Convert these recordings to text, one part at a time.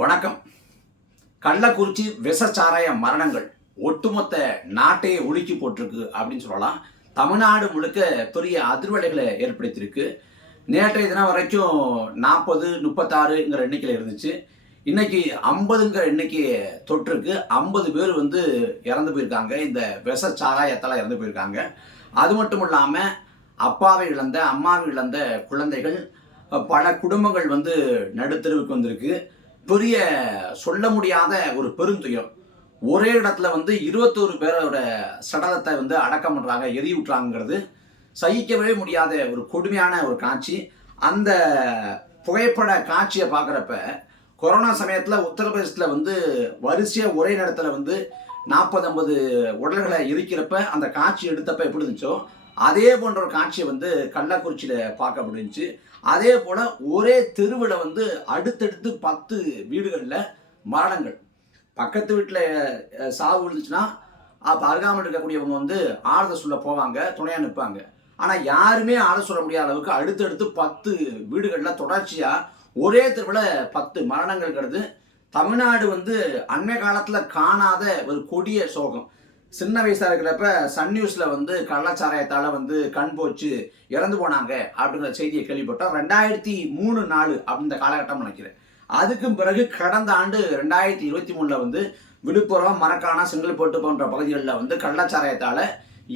வணக்கம். கள்ளக்குறிச்சி விஷச்சாராய மரணங்கள் ஒட்டுமொத்த நாட்டையே ஒழுக்கி போட்டிருக்கு அப்படின்னு சொல்லலாம். தமிழ்நாடு முழுக்க பெரிய அதிர்வலைகளை ஏற்படுத்தியிருக்கு. நேற்றைய தினம் வரைக்கும் நாற்பது முப்பத்தாறுங்கிற எண்ணிக்கையில் இருந்துச்சு. இன்னைக்கு ஐம்பதுங்கிற எண்ணிக்கையை தொற்றுருக்கு ஐம்பது பேர் வந்து இறந்து போயிருக்காங்க. இந்த விஷ சாராயத்தால் இறந்து போயிருக்காங்க. அது மட்டும் இல்லாமல் அப்பாவை இழந்த அம்மாவை இழந்த குழந்தைகள் பல குடும்பங்கள் வந்து நடுத்தருவுக்கு வந்திருக்கு. பெரிய சொல்ல முடியாத ஒரு பெருந்துயம் ஒரே இடத்துல வந்து இருபத்தோரு பேரோட சடலத்தை வந்து அடக்கம் பண்ணுறாங்க எரி விட்றாங்கிறது சகிக்கவே முடியாத ஒரு கொடுமையான ஒரு காட்சி. அந்த புகைப்பட காட்சியை பார்க்குறப்ப கொரோனா சமயத்தில் உத்தரப்பிரதேசத்தில் வந்து வரிசையாக ஒரே நேரத்தில் வந்து நாற்பது ஐம்பது உடல்களை எரிக்கிறப்ப அந்த காட்சி எடுத்தப்ப எப்படி இருந்துச்சோ அதே போன்ற ஒரு காட்சியை வந்து கள்ளக்குறிச்சியில் பார்க்க முடிஞ்சு அதே போல் ஒரே தெருவில் வந்து அடுத்தடுத்து பத்து வீடுகளில் மரணங்கள். பக்கத்து வீட்டில் சாவு விழுந்துச்சுன்னா அப்போ அருகாமல் இருக்கக்கூடியவங்க வந்து ஆறுத சொல்ல போவாங்க துணையாக நிற்பாங்க ஆனால் யாருமே ஆட சொல்ல முடியாத அளவுக்கு அடுத்தடுத்து பத்து வீடுகளில் தொடர்ச்சியாக ஒரே தெருவில் பத்து மரணங்கள்ங்கிறது தமிழ்நாடு வந்து அண்மை காலத்தில் காணாத ஒரு கொடிய சோகம். சின்ன வயசாக இருக்கிறப்ப சன் நியூஸில் வந்து கள்ளச்சாராயத்தால் வந்து கண் போச்சு இறந்து போனாங்க அப்படிங்கிற செய்தியை கேள்விப்பட்டோம். ரெண்டாயிரத்தி மூணு நாலு அப்படின்ற காலகட்டம் நினைக்கிறேன். அதுக்கும் பிறகு கடந்த ஆண்டு ரெண்டாயிரத்தி இருபத்தி மூணில் வந்து விழுப்புரம் மரக்காணா செங்கல்பட்டு போன்ற பகுதிகளில் வந்து கள்ளச்சாராயத்தால்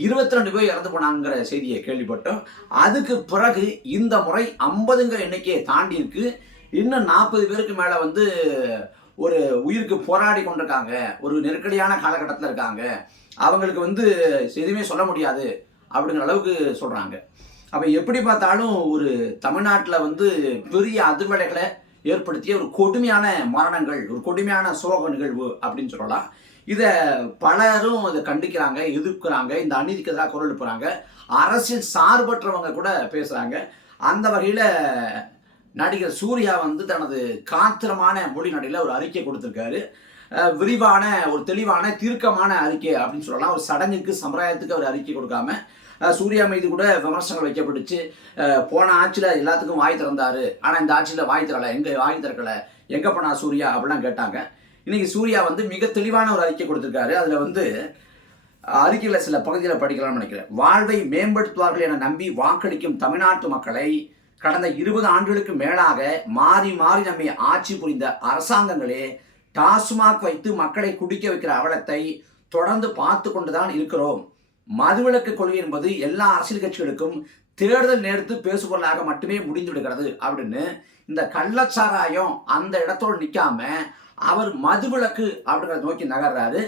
இருபத்தி ரெண்டு பேர் இறந்து போனாங்கிற செய்தியை கேள்விப்பட்டோம். அதுக்கு பிறகு இந்த முறை ஐம்பதுங்கிற எண்ணிக்கையை தாண்டி இருக்கு. இன்னும் நாற்பது பேருக்கு மேலே வந்து ஒரு உயிருக்கு போராடி கொண்டிருக்காங்க. ஒரு நெருக்கடியான காலகட்டத்தில் இருக்காங்க. அவங்களுக்கு வந்து எதுவுமே சொல்ல முடியாது அப்படிங்கிற அளவுக்கு சொல்கிறாங்க அப்போ எப்படி பார்த்தாலும் ஒரு தமிழ்நாட்டில் வந்து பெரிய அதிர்வலைகளை ஏற்படுத்திய ஒரு கொடுமையான மரணங்கள் ஒரு கொடுமையான சோக நிகழ்வு அப்படின்னு சொல்லலாம். இதை பலரும் இதை கண்டிக்கிறாங்க எதிர்க்கிறாங்க இந்த அநீதிக்கு எதிராக குரல் எழுப்புறாங்க. அரசியல் சார்பற்றவங்க கூட பேசுகிறாங்க அந்த வகையில் நடிகர் சூர்யா வந்து தனது காத்திரமான மொழி நடையில் ஒரு அறிக்கை கொடுத்துருக்காரு. விரிவான ஒரு தெளிவான தீர்க்கமான அறிக்கை அப்படின்னு சொல்லலாம். ஒரு சடங்குக்கு சம்பிரதாயத்துக்கு அவர் அறிக்கை கொடுக்காம சூர்யா மீது கூட விமர்சனங்கள் வைக்கப்பட்டுச்சு. போன ஆட்சியில் எல்லாத்துக்கும் வாய் திறந்தாரு. ஆனால் இந்த ஆட்சியில் வாய் திறலை எங்கே வாய் திறக்கலை? எங்கே போனா சூர்யா? அப்படிலாம் கேட்டாங்க. இன்னைக்கு சூர்யா வந்து மிக தெளிவான ஒரு அறிக்கை கொடுத்துருக்காரு. அதில் வந்து அறிக்கையில் சில பகுதியில் படிக்கலாம்னு நினைக்கிறேன். வாழ்வை மேம்படுத்துவார்கள் என நம்பி வாக்களிக்கும் தமிழ்நாட்டு மக்களை கடந்த இருபது ஆண்டுகளுக்கு மேலாக மாறி மாறி நம்மை ஆட்சி புரிந்த அரசாங்கங்களே டாஸ்மாக் வைத்து மக்களை குடிக்க வைக்கிற அவலத்தை தொடர்ந்து பார்த்து கொண்டுதான் இருக்கிறோம். மதுவிலக்கு கொள்கை என்பது எல்லா அரசியல் கட்சிகளுக்கும் தேர்தல் நேரத்து பேசுபொருளாக மட்டுமே முடிந்து விடுகிறது அப்படின்னு இந்த கள்ளச்சாராயம் அந்த இடத்தோடு நிற்காம அவர் மதுவிலக்கு அப்படிங்கிறத நோக்கி நகர்றாரு.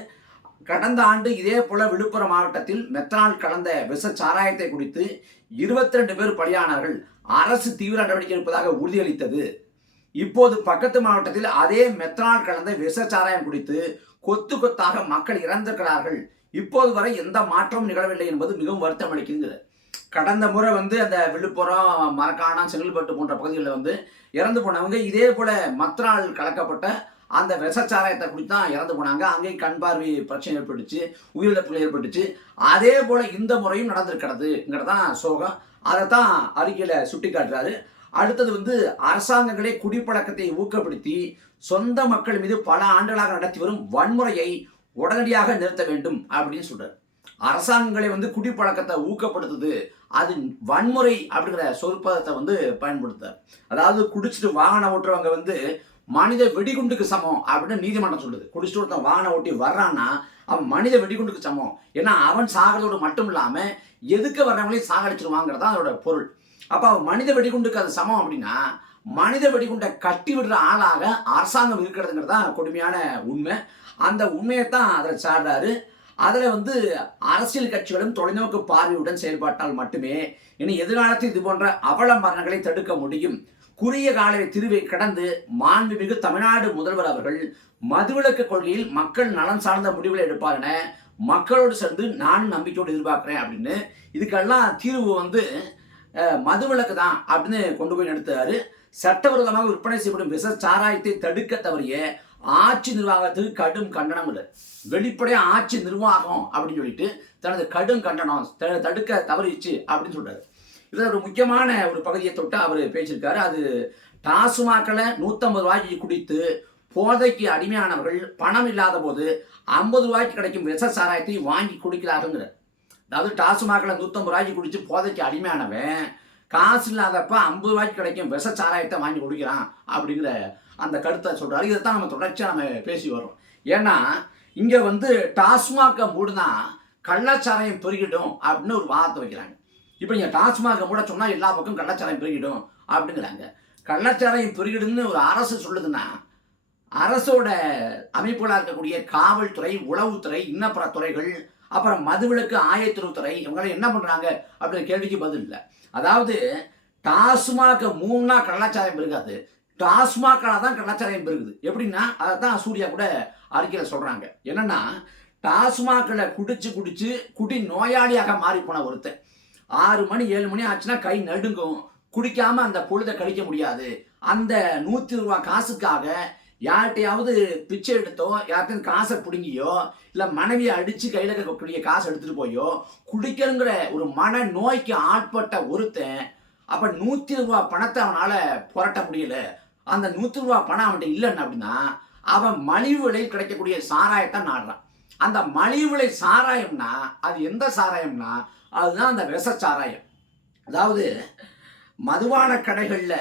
கடந்த ஆண்டு இதே போல விழுப்புரம் மாவட்டத்தில் மெத்தனால் கலந்த விஷ சாராயத்தை குடித்து இருபத்தி ரெண்டு பேர் பலியானார்கள் அரசு தீவிர நடவடிக்கை எடுப்பதாக உறுதியளித்தது. இப்போது பக்கத்து மாவட்டத்தில் அதே மெத்தனால் கலந்த விஷ சாராயம் குடித்து கொத்து கொத்தாக மக்கள் இறந்திருக்கிறார்கள். இப்போது வரை எந்த மாற்றமும் நிகழவில்லை என்பது மிகவும் வருத்தம் அளிக்கிறது கடந்த முறை வந்து அந்த விழுப்புரம் மரக்காணம் செங்கல்பட்டு போன்ற பகுதிகளில் வந்து இறந்து போனவங்க இதே போல மத்தனால் கலக்கப்பட்ட அந்த விஷச்சாராயத்தை குடித்து தான் இறந்து போனாங்க. அங்கேயும் கண் பார்வை பிரச்சனை ஏற்பட்டுச்சு உயிரிழப்புகள் ஏற்பட்டுச்சு. அதே போல இந்த முறையும் நடந்திருக்கிறதுங்கிறது தான் சோகம். அதை தான் அறிக்கையில் சுட்டி காட்டுறாரு அடுத்தது வந்து அரசாங்கங்களே குடிப்பழக்கத்தை ஊக்கப்படுத்தி சொந்த மக்கள் மீது பல ஆண்டுகளாக நடத்தி வரும் வன்முறையை உடனடியாக நிறுத்த வேண்டும் அப்படின்னு சொல்றாரு. அரசாங்கங்களை வந்து குடிப்பழக்கத்தை ஊக்கப்படுத்துது அது வன்முறை அப்படிங்கிற சொற்பதத்தை வந்து பயன்படுத்தார் அதாவது குடிச்சிட்டு வாகனம் ஓட்டுறவங்க வந்து மனித வெடிகுண்டுக்கு சமம் அப்படின்னு நீதிமன்றம் சொல்லுது. குடிச்சிட்டு ஒருத்தன் வாகனம் ஓட்டி வர்றான்னா அவன் மனித வெடிகுண்டுக்கு சமம். ஏன்னா அவன் சாகிறதோடு மட்டும் இல்லாமல் எதுக்கு வர்றவங்களையும் சாகடிச்சிருவாங்கிறது தான் அதோட பொருள். அப்போ மனித வெடிகுண்டுக்கு அது சமம் அப்படின்னா மனித வெடிகுண்டை கட்டி விடுற ஆளாக அரசாங்கம் இருக்கிறதுங்கிறது தான் கொடுமையான உண்மை. அந்த உண்மையை தான் அதில் சாடுறாரு அதில் வந்து அரசியல் கட்சிகளும் தொலைநோக்கு பார்வையுடன் செயல்பட்டால் மட்டுமே இனி எதிர்காலத்தில் இது போன்ற அவல மரணங்களை தடுக்க முடியும். குறுகிய கால திருவை கடந்து மாண்புமிகு தமிழ்நாடு முதல்வர் அவர்கள் மதுவிலக்கு கொள்கையில் மக்கள் நலன் சார்ந்த முடிவுகளை எடுப்பார் என மக்களோடு சேர்ந்து நானும் நம்பிக்கையோடு எதிர்பார்க்குறேன் அப்படின்னு இதுக்கெல்லாம் தீர்வு வந்து மதுவிலக்கு தான் அப்படின்னு கொண்டு போய் நடத்துறாரு சட்டவிரோதமாக விற்பனை செய்யப்படும் விச சாராயத்தை தடுக்க தவறிய ஆட்சி நிர்வாகத்துக்கு கடும் கண்டனம் இல்லை வெளிப்படையாக ஆட்சி நிர்வாகம் அப்படின்னு சொல்லிட்டு தனது கடும் கண்டனம் த- தடுக்க தவறிச்சு அப்படின்னு சொல்றாரு. இதில் ஒரு முக்கியமான ஒரு பகுதியை தொட்டு அவர் பேசியிருக்காரு. அது டாஸ்மாக்களை நூற்றம்பது ரூபாய்க்கு குடித்து போதைக்கு அடிமையானவர்கள் பணம் இல்லாத போது ஐம்பது ரூபாய்க்கு கிடைக்கும் விச சாராயத்தை வாங்கி குடிக்கிறாருங்கிறார் அதாவது டாஸ்மாகில் நூற்றம்பது ரூபாய்க்கு குடித்து போதைக்கு அடிமையானவன் காசு இல்லாதப்ப ஐம்பது ரூபாய்க்கு கிடைக்கும் விஷ சாராயத்தை வாங்கி குடிக்கிறான் அப்படிங்கிற அந்த கருத்தை சொல்கிறாரு இதை தான் நம்ம தொடர்ச்சியாக நம்ம பேசி வரோம் ஏன்னா இங்கே வந்து டாஸ்மாகை மூடுனா கள்ளச்சாராயம் பெருகிடும் அப்படின்னு ஒரு வாதத்தை வைக்கிறாங்க. இப்போ நீங்கள் டாஸ்மாகை மூட சொன்னால் எல்லா பக்கம் கள்ளச்சாராயம் பெருகிடும் அப்படிங்கிறாங்க. கள்ளச்சாராயம் பெருகிடும்னு ஒரு அரசு சொல்லுதுன்னா அரசோட அமைப்புகளாக இருக்கக்கூடிய காவல்துறை உளவுத்துறை இன்னப்புற துறைகள் அப்புறம் மதுவிலக்கு ஆயத்துறவுத்துறை இவங்களாம் என்ன பண்ணுறாங்க அப்படின்ற கேள்விக்கு பதில் இல்லை. அதாவது டாஸ்மாக மூணா கலாச்சாரம் பெருகாது. டாஸ்மாக்கால தான் கலாச்சாரம் பெருகுது. எப்படின்னா அதை தான் சூர்யா கூட அறிக்கையில் சொல்கிறாங்க என்னன்னா டாஸ்மாக்களை குடிச்சு குடிச்சு குடி நோயாளியாக மாறி போன ஒருத்தன். ஆறு மணி ஏழு மணி ஆச்சுன்னா கை நடுங்கும். குடிக்காம அந்த பொழுதை கழிக்க முடியாது. அந்த நூற்றி ரூபா காசுக்காக யார்கிட்டையாவது பிச்சை எடுத்தோ யார்கிட்டையும் காசை பிடுங்கியோ இல்லை மனைவியை அடித்து கையில் இருக்கக்கூடிய காசை எடுத்துகிட்டு போயோ குடிக்கணுங்கிற ஒரு மன நோய்க்கு ஆட்பட்ட ஒருத்தன் அப்போ நூற்றி ரூபா பணத்தை அவனால் புரட்ட முடியல. அந்த நூற்றி ரூபா பணம் அவன்கிட்ட இல்லைன்னு அப்படின்னா அவன் மலிவு விலையில் கிடைக்கக்கூடிய சாராயத்தை நாடுறான். அந்த மலிவு விலை சாராயம்னா அது எந்த சாராயம்னா அதுதான் அந்த விஷ சாராயம். அதாவது மதுவான கடைகளில்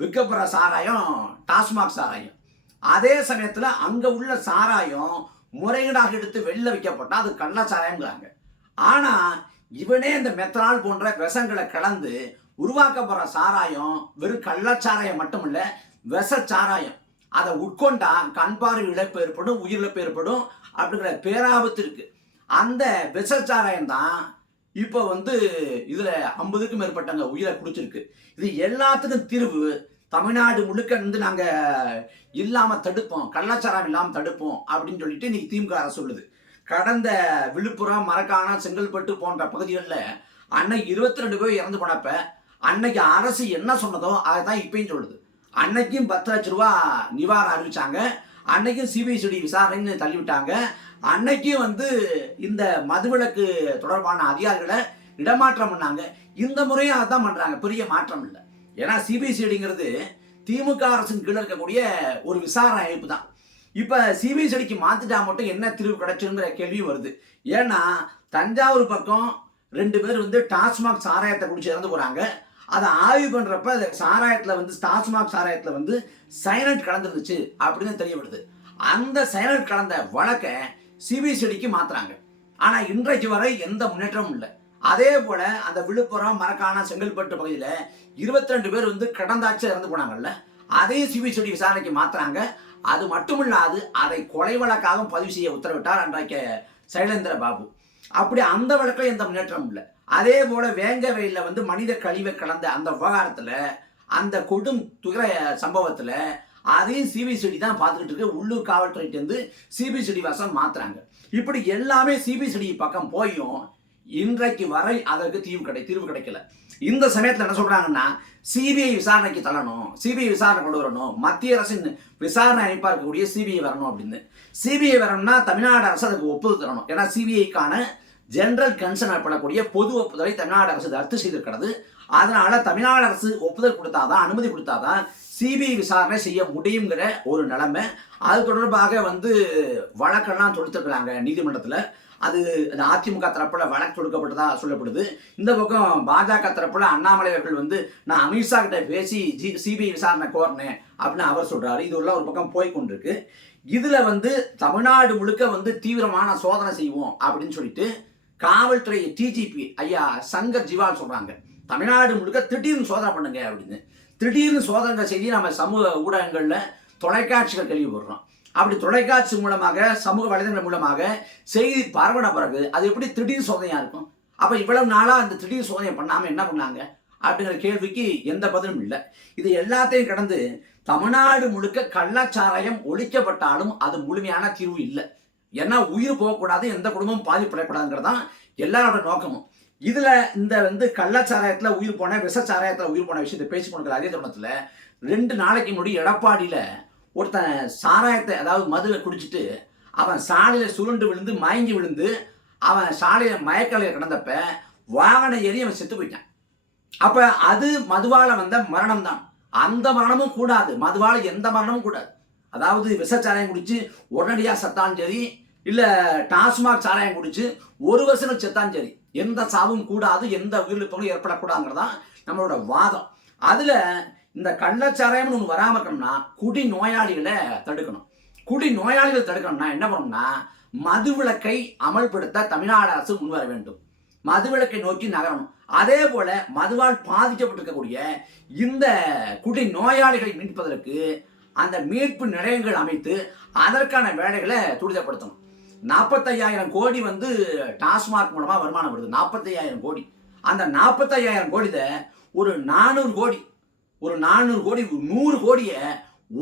விற்கப்படுற சாராயம் டாஸ்மாக் சாராயம். அதே சமயத்தில் அங்கே உள்ள சாராயம் முறையீடாக எடுத்து வெளில வைக்கப்பட்டால் அது கள்ள சாராயங்கிறாங்க ஆனால் இவனே இந்த மெத்தனால் போன்ற விஷங்களை கலந்து உருவாக்கப்படுற சாராயம் வெறும் கள்ளச்சாராயம் மட்டுமில்ல விஷ சாராயம். அதை உட்கொண்டா கண் பார்வை இழப்பு ஏற்படும் உயிரிழப்பு ஏற்படும் அப்படிங்கிற பேராபத்து இருக்கு. அந்த விஷச்சாராயம் தான் இப்போ வந்து இதில் ஐம்பதுக்கும் மேற்பட்டவங்க உயிரை குடிச்சிருக்கு. இது எல்லாத்துக்கும் தீர்வு தமிழ்நாடு முழுக்க வந்து நாங்கள் இல்லாமல் தடுப்போம் கள்ளச்சாரம் இல்லாமல் தடுப்போம் அப்படின்னு சொல்லிட்டு இன்னைக்கு திமுக அரசு சொல்லுது. கடந்த விழுப்புரம் மரக்காணம் செங்கல்பட்டு போன்ற பகுதிகளில் அன்னைக்கு இருபத்தி ரெண்டு பேர் இறந்து போனப்ப அன்னைக்கு அரசு என்ன சொன்னதோ அதை தான் இப்பயும் சொல்லுது. அன்னைக்கும் பத்து லட்ச ரூபா நிவாரணம் அறிவிச்சாங்க. அன்னைக்கும் சிபிஐசிடி விசாரணைன்னு தள்ளிவிட்டாங்க. அன்னைக்கும் வந்து இந்த மதுவிலக்கு தொடர்பான அதிகாரிகளை இடமாற்றம் பண்ணாங்க. இந்த முறையும் அதான் பண்ணுறாங்க பெரிய மாற்றம் இல்லை. ஏன்னா சிபிசிடிங்கிறது திமுக அரசின் கீழே இருக்கக்கூடிய ஒரு விசாரணை அமைப்பு தான். இப்போ சிபிசிடிக்கு மாற்றிட்டா மட்டும் என்ன தீர்வு கிடைச்சுங்கிற கேள்வியும் வருது. ஏன்னா தஞ்சாவூர் பக்கம் ரெண்டு பேர் வந்து டாஸ்மாக் சாராயத்தை குடிச்சு இறந்து போகிறாங்க அதை ஆய்வு பண்ணுறப்ப அந்த சாராயத்தில் வந்து டாஸ்மாக் சாராயத்தில் வந்து சைனட் கலந்துருந்துச்சு அப்படின்னு தெரியப்படுது. அந்த சைனட் கலந்த வழக்கை சிபிசிடிக்கு மாற்றுறாங்க ஆனால் இன்றைக்கு வரை எந்த முன்னேற்றமும் இல்லை. அதே போல அந்த விழுப்புரம் மரக்காணம் செங்கல்பட்டு பகுதியில் இருபத்தி ரெண்டு பேர் வந்து கடந்தாச்சு இறந்து போனாங்கல்ல அதையும் சிபிசிடி விசாரணைக்கு மாத்துறாங்க. அது மட்டுமில்லாது அதை கொலை வழக்காகவும் பதிவு செய்ய உத்தரவிட்டார் அன்றைக்கு சைலேந்திர பாபு. அப்படி அந்த வழக்கில் எந்த முன்னேற்றமும் இல்லை. அதே போல வேங்கவையில் வந்து மனித கழிவை கலந்த அந்த விவகாரத்தில் அந்த கொடும் துகிர சம்பவத்தில் அதையும் சிபிசிடி தான் பார்த்துக்கிட்டு இருக்கு. உள்ளூர் காவல்துறையிட்டேருந்து சிபிசிடி வசம் மாத்துறாங்க. இப்படி எல்லாமே சிபிசிடி பக்கம் போயும் இன்றைக்கு வரை அதற்கு தீர்வு கிடை தீர்வு கிடைக்கல. இந்த சமயத்தில் என்ன சொல்றாங்கன்னா சிபிஐ விசாரணைக்கு தள்ளணும். சிபிஐ விசாரணை கொண்டு வரணும். மத்திய அரசின் விசாரணை அமைப்பாக இருக்கக்கூடிய சிபிஐ வரணும் அப்படின்னு. சிபிஐ வரணும்னா தமிழ்நாடு அரசு அதுக்கு ஒப்புதல் தரணும். ஏன்னா சிபிஐக்கான ஜெனரல் கன்சர்ன் எனப்படக்கூடிய பொது ஒப்புதலை தமிழ்நாடு அரசு ரத்து செய்திருக்கிறது. அதனால தமிழ்நாடு அரசு ஒப்புதல் கொடுத்தாதான் அனுமதி கொடுத்தாதான் சிபிஐ விசாரணை செய்ய முடியுங்கிற ஒரு நிலைமை. அது தொடர்பாக வந்து வழக்கெல்லாம் தொடுத்துருக்கிறாங்க நீதிமன்றத்தில். அது அந்த அதிமுக தரப்புல வழக்கு தொடுக்கப்பட்டதாக சொல்லப்படுது. இந்த பக்கம் பாஜக தரப்புல அண்ணாமலை அவர்கள் வந்து நான் அமித்ஷா கிட்ட பேசி ஜி சிபிஐ விசாரணை கோரினேன் அப்படின்னு அவர் சொல்றாரு. இது உள்ள ஒரு பக்கம் போய் கொண்டிருக்கு. இதுல வந்து தமிழ்நாடு முழுக்க வந்து தீவிரமான சோதனை செய்வோம் அப்படின்னு சொல்லிட்டு காவல்துறை டிஜிபி ஐயா சங்கர் ஜிவால் சொல்றாங்க. தமிழ்நாடு முழுக்க திடீர்னு சோதனை பண்ணுங்க அப்படின்னு. திடீர்னு சோதனை செய்தி நம்ம சமூக ஊடகங்களில் தொலைக்காட்சிகள் கேள்விப்படுறோம். அப்படி தொலைக்காட்சி மூலமாக சமூக வலைதளங்கள் மூலமாக செய்தி பரவன பிறகு அது எப்படி திடீர் சோதனையாக இருக்கும்? அப்போ இவ்வளவு நாளாக அந்த திடீர் சோதனை பண்ணாமல் என்ன பண்ணாங்க? அப்படிங்கிற கேள்விக்கு எந்த பதிலும் இல்லை. இது எல்லாத்தையும் கடந்து தமிழ்நாடு முழுக்க கள்ளச்சாராயம் ஒழிக்கப்பட்டாலும் அது முழுமையான தீர்வு இல்லை. ஏன்னா உயிர் போகக்கூடாது எந்த குடும்பமும் பாதிப்படக்கூடாதுங்கிறது தான் எல்லாரோட நோக்கமும். இதில் இந்த வந்து கள்ளச்சாராயத்தில் உயிர் போன விஷச்சாராயத்தில் உயிர் போன விஷயத்தை பேசி கொடுக்குற அதே தருணத்தில் ரெண்டு நாளைக்கு முன்னாடி எடப்பாடியில் ஒருத்தன் சாராயத்தை அதாவது மதுவை குடிச்சிட்டு அவன் சாலையில் சுருண்டு விழுந்து மயங்கி விழுந்து அவன் சாலையில் மயக்கலையில் கிடந்தப்ப வாகன ஏறி அவன் செத்து போயிட்டான். அப்போ அது மதுவால் வந்த மரணம் தான். அந்த மரணமும் கூடாது. மதுவால் எந்த மரணமும் கூடாது. அதாவது விஷச்சாராயம் குடித்து உடனடியாக செத்தாலும் சரி இல்லை டாஸ்மாக் சாராயம் குடித்து ஒரு வருஷம் செத்தாலும் சரி எந்த சாவும் கூடாது எந்த உயிரிழப்புகளும் ஏற்படக்கூடாதுங்கிறதான் நம்மளோட வாதம். அதில் இந்த கள்ளச்சாராயம்னு ஒன்று வராமல் இருக்கணும்னா குடி நோயாளிகளை தடுக்கணும். குடி நோயாளிகள் தடுக்கணும்னா என்ன பண்ணணும்னா மதுவிலக்கை அமல்படுத்த தமிழ்நாடு அரசு முன்வர வேண்டும். மதுவிலக்கை நோக்கி நகரணும். அதே போல மதுவால் பாதிக்கப்பட்டிருக்கக்கூடிய இந்த குடி நோயாளிகளை மீட்பதற்கு அந்த மீட்பு நிலையங்கள் அமைத்து அதற்கான வேலைகளை துரிதப்படுத்தணும். நாற்பத்தையாயிரம் கோடி வந்து டாஸ்மாக் மூலமாக வருமானம் வருது. நாற்பத்தையாயிரம் கோடி. அந்த நாற்பத்தையாயிரம் கோடியில ஒரு நானூறு கோடி ஒரு நானூறு கோடி நூறு கோடியை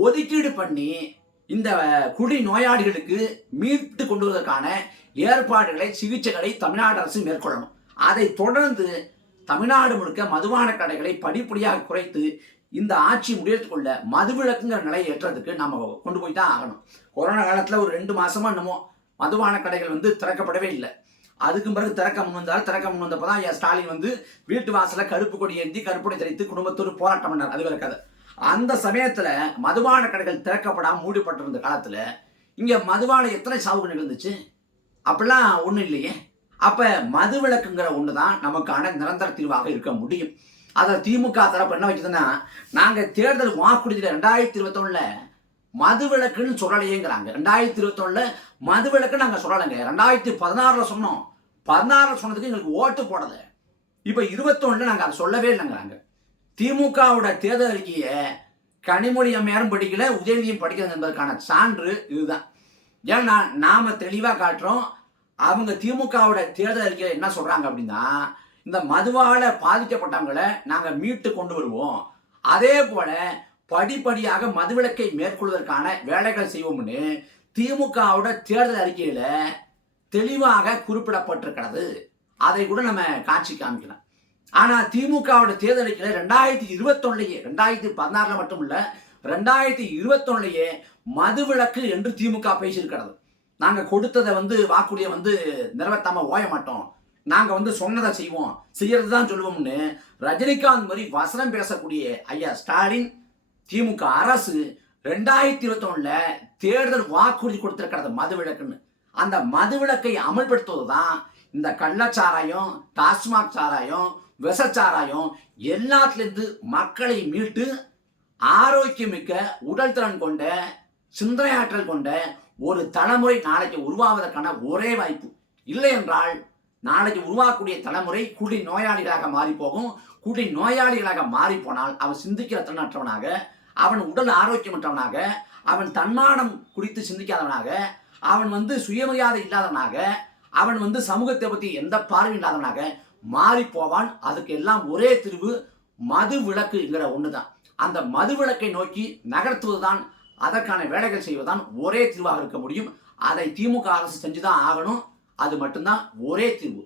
ஒதுக்கீடு பண்ணி இந்த குடி நோயாளிகளுக்கு மீட்டு கொண்டு வருவதற்கான ஏற்பாடுகளை சிகிச்சைகளை தமிழ்நாடு அரசு மேற்கொள்ளணும். அதை தொடர்ந்து தமிழ்நாடு முழுக்க மதுபான கடைகளை படிப்படியாக குறைத்து இந்த ஆட்சி முடியத்துக்குள்ள மதுவிலக்குங்கிற நிலையை ஏற்றதுக்கு நம்ம கொண்டு போய் தான் ஆகணும். கொரோனா காலத்தில் ஒரு ரெண்டு மாசமா என்னமோ மதுபான கடைகள் வந்து திறக்கப்படவே இல்லை. அதுக்கு பிறகு திறக்க முன் வந்தார் திறக்க முன் வந்தப்போ தான் ஸ்டாலின் வந்து வீட்டு வாசல கருப்பு கொடி ஏந்தி கருப்புடை தெரிவித்து குடும்பத்தோடு போராட்டம் பண்ணார். அது வேற கதை. அந்த சமயத்துல மதுபான கடைகள் திறக்கப்படாம மூடிப்பட்டிருந்த காலத்துல இங்க மதுபான எத்தனை சாவுகள் நிகழ்ந்துச்சு? அப்படிலாம் ஒன்றும் இல்லையே. அப்ப மது விளக்குங்கிற ஒன்று தான் நமக்கான நிரந்தர தீர்வாக இருக்க முடியும். அதை திமுக தரப்பு என்ன வைக்குதுன்னா நாங்க தேர்தல் வாக்குறுதியில் ரெண்டாயிரத்தி இருபத்தொன்னுல மது விளக்குன்னு சொல்லலையேங்கிறாங்க. ரெண்டாயிரத்தி இருபத்தொன்னுல மது விளக்கு சொல்லலைங்க ரெண்டாயிரத்தி பதினாறில் சொன்னோம். பதினாறில் சொன்னதுக்கு எங்களுக்கு ஓட்டு போடலை. இப்போ இருபத்தொன்னுல நாங்கள் அதை சொல்லவே இல்லைங்கிறாங்க திமுகவோட தேர்தல் அறிக்கையை கனிமொழி அம்மையாரும் படிக்கல உதயநிதியும் படிக்கிறது என்பதற்கான சான்று இதுதான். ஏன்னா நாம் தெளிவாக காட்டுறோம். அவங்க திமுகவோட தேர்தல் அறிக்கையில் என்ன சொல்கிறாங்க அப்படின்னா இந்த மதுவால் பாதிக்கப்பட்டவங்களை நாங்கள் மீட்டு கொண்டு வருவோம். அதே போல படிப்படியாக மதுவிலக்கை மேற்கொள்வதற்கான வேலைகள் செய்வோம்னு திமுகவோட தேர்தல் அறிக்கையில தெளிவாக குறிப்பிடப்பட்டிருக்கிறது. அதை கூட நம்ம காட்சி காமிக்கலாம் ஆனா திமுகவோட தேர்தல் அறிக்கையில ரெண்டாயிரத்தி இருபத்தொன்னுலயே ரெண்டாயிரத்தி பதினாறுல மட்டும் இல்ல ரெண்டாயிரத்தி இருபத்தொன்னுலயே மதுவிலக்கு என்று திமுக பேசியிருக்கிறது. நாங்க கொடுத்ததை வந்து வாக்குறுதியை வந்து நிறைவேற்றாம ஓய மாட்டோம். நாங்க வந்து சொன்னதை செய்வோம். செய்யறது தான் சொல்லுவோம்னு ரஜினிகாந்த் மாதிரி வசனம் பேசக்கூடிய ஐயா ஸ்டாலின் திமுக அரசு ரெண்டாயிரத்தி இருபத்தொன்னுல தேர்தல் வாக்குறுதி கொடுத்துருக்கிறது மதுவிலக்குன்னு. அந்த மதுவிலக்கை அமல்படுத்துவது தான் இந்த கள்ளச்சாராயம் டாஸ்மாக் சாராயம் விஷச்சாராயம் எல்லாத்துலேருந்து மக்களை மீட்டு ஆரோக்கியமிக்க உடல் திறன் கொண்ட சிந்தனையாற்றல் கொண்ட ஒரு தலைமுறை நாளைக்கு உருவாவதற்கான ஒரே வாய்ப்பு. இல்லை என்றால் நாளைக்கு உருவாகக்கூடிய தலைமுறை குடி நோயாளிகளாக மாறி போகும் குடி நோயாளிகளாக மாறி போனால் அவன் சிந்திக்கிற திறனற்றவனாக அவன் உடல் ஆரோக்கியமற்றவனாக அவன் தன்மானம் குறித்து சிந்திக்காதவனாக அவன் வந்து சுயமரியாதை இல்லாதவனாக அவன் வந்து சமூகத்தை பற்றி எந்த பார்வையும் இல்லாதவனாக மாறி போவான். அதுக்கு எல்லாம் ஒரே தீர்வு மது விளக்குங்கிற ஒன்று தான் அந்த மது விளக்கை நோக்கி நகர்த்துவதுதான் அதற்கான வேலைகள் செய்வதுதான் ஒரே தீர்வாக இருக்க முடியும். அதை திமுக அரசு செஞ்சுதான் ஆகணும். அது மட்டும்தான் ஒரே தீர்வு.